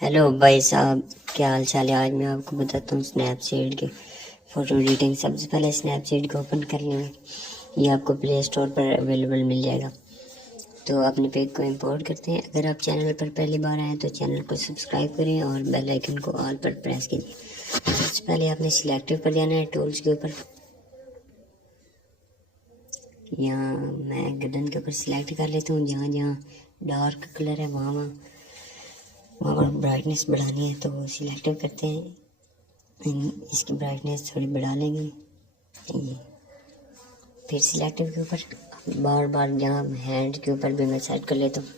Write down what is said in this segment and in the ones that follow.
Hello भाई साहब, क्या हाल चाल है। आज मैं आपको बताता हूँ स्नैपसीड के फ़ोटो एडिटिंग। सबसे पहले स्नैपसीड को ओपन कर लेंगे। ये आपको प्ले स्टोर पर अवेलेबल मिल जाएगा। तो अपने पेज को इंपोर्ट करते हैं। अगर आप चैनल पर पहली बार आए तो चैनल को सब्सक्राइब करें और बेल आइकन को ऑल पर प्रेस कीजिए। सबसे पहले आपने सिलेक्टिव पर जाना है, टूल्स के ऊपर। यहाँ मैं गर्दन के ऊपर सिलेक्ट कर लेता हूँ। जहाँ जहाँ डार्क कलर है वहाँ वहाँ ब्राइटनेस बढ़ानी है तो वो सिलेक्टिव करते हैं। इसकी ब्राइटनेस थोड़ी बढ़ा लेंगे। ये फिर सिलेक्टिव के ऊपर बार बार जहाँ हैंड के ऊपर भी मैं सेट कर लेता हूँ।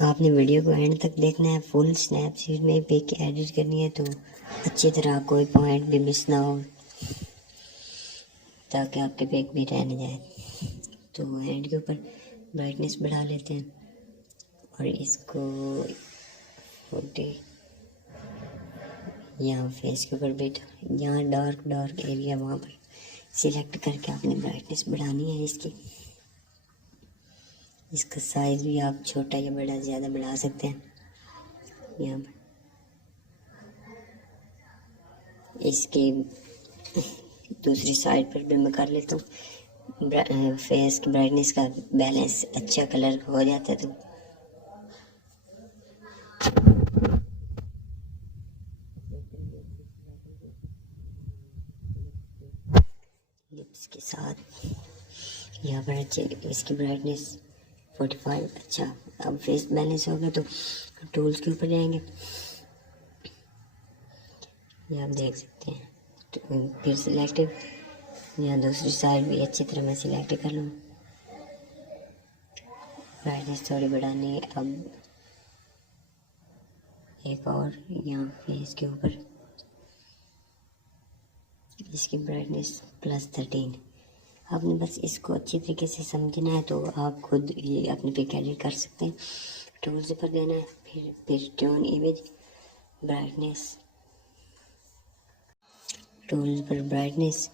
आपने वीडियो को एंड तक देखना है। फुल स्नैपसीड में पिक एडिट करनी है तो अच्छी तरह कोई पॉइंट भी मिस ना हो, ताकि आपके पिक भी रह न जाए। तो हैंड के ऊपर ब्राइटनेस बढ़ा लेते हैं और इसको 40। यहाँ फेस के ऊपर बैठा, यहाँ डार्क डार्क एरिया वहाँ पर सिलेक्ट करके आपने ब्राइटनेस बढ़ानी है इसकी। इसका साइज़ भी आप छोटा या बड़ा ज़्यादा बढ़ा सकते हैं। यहाँ पर इसके दूसरी साइड पर भी मैं कर लेता हूँ। फेस की ब्राइटनेस का बैलेंस अच्छा कलर हो जाता है। तो लिप्स के साथ यहाँ पर अच्छे इसकी ब्राइटनेस 45। अच्छा, अब फेस बैलेंस हो गया तो टूल्स के ऊपर जाएंगे। ये आप देख सकते हैं। तो फिर सिलेक्टिव, यहाँ दूसरी साइड भी अच्छी तरह मैं सिलेक्ट कर लूँ। ब्राइटनेस थोड़ी बढ़ानी है। अब एक और यहाँ फेस के ऊपर इसकी ब्राइटनेस +13। आपने बस इसको अच्छी तरीके से समझना है तो आप खुद ये अपने पिक एडिट कर सकते हैं। टूल्स पर देना है, फिर टोन इमेज ब्राइटनेस, टूल्स पर brightness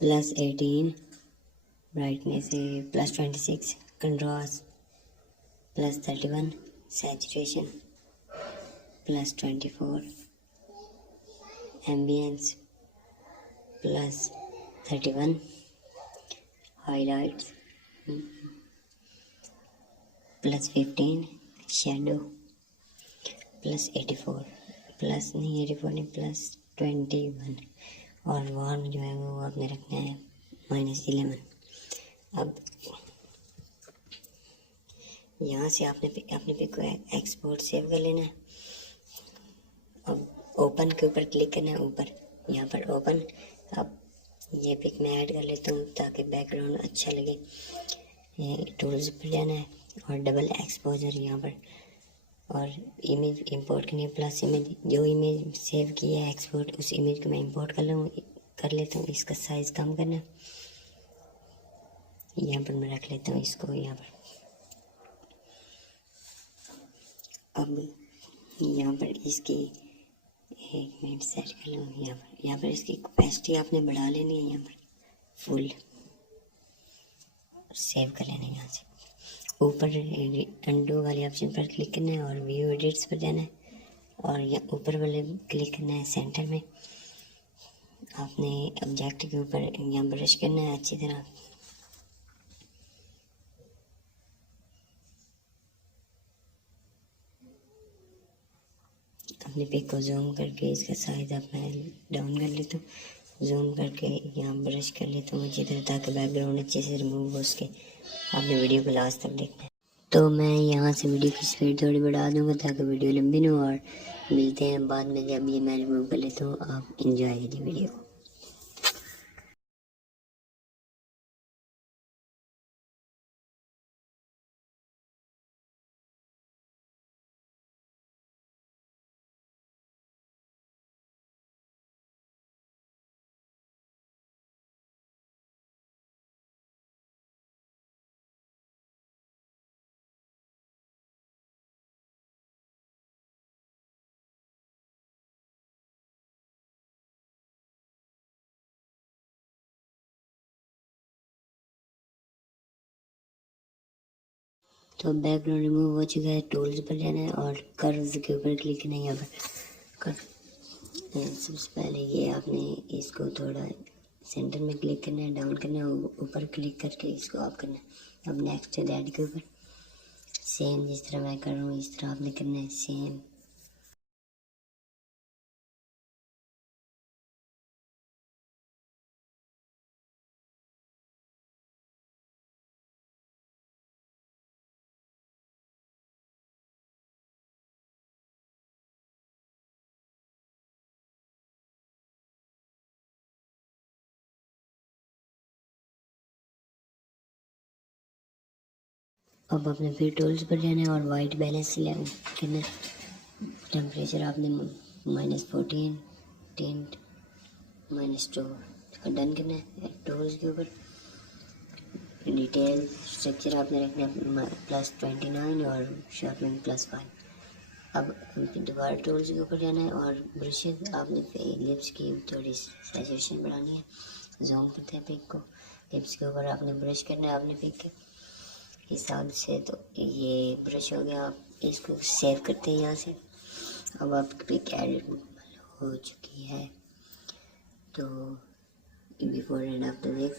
+18, brightness +26, contrast +31, saturation +24, ambience +31, highlights +15, shadow +84, plus नहीं 84 नहीं +21, और वार्म जो है वो आपने रखना है -11। अब यहाँ से आपने अपने पिक को एक्सपोर्ट सेव कर लेना है। अब ओपन के ऊपर क्लिक करना है, ऊपर यहाँ पर ओपन। अब ये पिक मैं ऐड कर लेता हूँ ताकि बैकग्राउंड अच्छा लगे। ये टूल्स पर जाना है और डबल एक्सपोजर यहाँ पर, और इमेज इंपोर्ट करनी है प्लस इमेज। जो इमेज सेव की है एक्सपोर्ट, उस इमेज को मैं इंपोर्ट कर लेता हूँ। इसका साइज़ कम करना है। यहाँ पर मैं रख लेता हूँ इसको यहाँ पर। अब यहाँ पर इसकी 1 मिनट सेट कर लूँ। यहाँ पर इसकी कैपेसिटी आपने बढ़ा लेनी है। यहाँ पर फुल सेव कर लेना है। यहाँ से ऊपर अंडू वाले ऑप्शन पर क्लिक करना है और व्यू एडिट्स पर जाना है और यहाँ ऊपर वाले क्लिक करना है। सेंटर में आपने ऑब्जेक्ट के ऊपर यहाँ ब्रश करना है अच्छी तरह। अपने पिक को जूम करके इसका साइज अब मैं डाउन कर लेता हूँ। जूम करके यहाँ ब्रश कर लेता हूँ अच्छी तरह, ताकि बैकग्राउंड अच्छे से रिमूव हो सके। आपने वीडियो को लास्ट तक देखना है। तो मैं यहाँ से वीडियो की स्पीड थोड़ी बढ़ा दूँगा ताकि वीडियो लंबी ना हो, और मिलते हैं बाद में जब ये मैं रिमूव कर लेता हूँ। आप इंजॉय कीजिए वीडियो को। तो बैकग्राउंड रिमूव हो चुका है। टूल्स पर जाना है और कर्व्स के ऊपर क्लिक करना है। यहाँ पर सबसे पहले ये आपने इसको थोड़ा सेंटर में क्लिक करना है, डाउन करना है, ऊपर क्लिक करके इसको ऑफ करना है। अब नेक्स्ट ऐड के ऊपर सेम जिस तरह मैं कर रहा हूँ इस तरह आपने करना है सेम। अब आपने फिर टूल्स पर जाना है और वाइट बैलेंस सिलेक्ट करना है। टेम्परेचर आपने -14 टिंट -2 डन करना है। टूल्स के ऊपर डिटेल स्ट्रक्चर आपने रखना है +29 और शार्पनिंग +5। अब दोबारा टूल्स के ऊपर जाना है और ब्रशेज आपने लिप्स की थोड़ी सैचुरेशन बढ़ानी है। जूम करते हैं पिक को, लिप्स के ऊपर आपने ब्रश करना है अपने पिक के हिसाब से। तो ये ब्रश हो गया, आप इसको सेव करते हैं यहाँ से। अब आपकी पिक एडिट हो चुकी है। तो बिफोर एंड आफ्टर देख